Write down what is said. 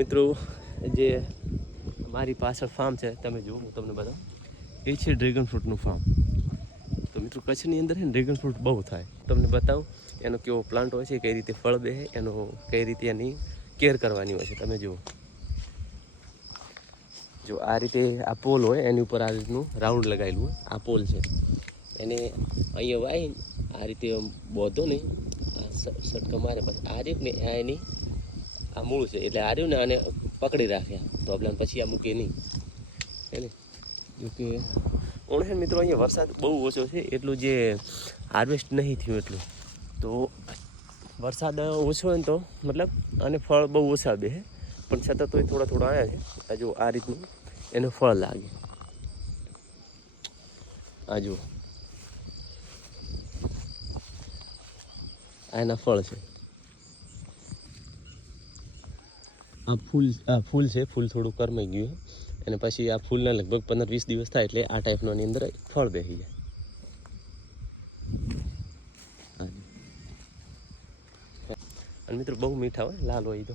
મિત્રો જે મારી પાછળ ફાર્મ છે તમે જુઓ, હું તમને બતાવું. એ છે ડ્રેગન ફ્રૂટનું ફાર્મ. તો મિત્રો કચ્છની અંદર છે ને ડ્રેગન ફ્રૂટ બહુ થાય. તમને બતાવું એનો કેવો પ્લાન્ટ હોય છે, કઈ રીતે ફળ બેસે, એનો કઈ રીતે એની કેર કરવાની હોય છે. તમે જુઓ, જો આ રીતે આ પોલ હોય એની ઉપર આ રીતનું રાઉન્ડ લગાવેલું હોય. આ પોલ છે એને અહીંયા વાઈને આ રીતે બોધો ને, આ સટકો મારે પછી આ રીત ને આ એની આ મૂળ છે એટલે આ રહ્યું ને આને પકડી રાખે તો આપણે પછી આ મૂકે નહીં. એને જોકે ઓળખે મિત્રો અહીંયા વરસાદ બહુ ઓછો છે, એટલું જે હાર્વેસ્ટ નહીં થયું એટલું. તો વરસાદ ઓછો હોય ને તો મતલબ અને ફળ બહુ ઓછા બે, પણ છતાં તો થોડા થોડા આવ્યા છે. જો આ રીતનું એનું ફળ લાગે. આ જુઓ, આ એના ફળ છે. આ ફૂલ છે, ફૂલ થોડું કરમાઈ ગયું અને પછી આ ફૂલના લગભગ 15-20 દિવસ થાય એટલે આ ટાઈપનો એની અંદર ફળ બેસી જાય. અને મિત્રો બહુ મીઠા હોય, લાલ હોય તો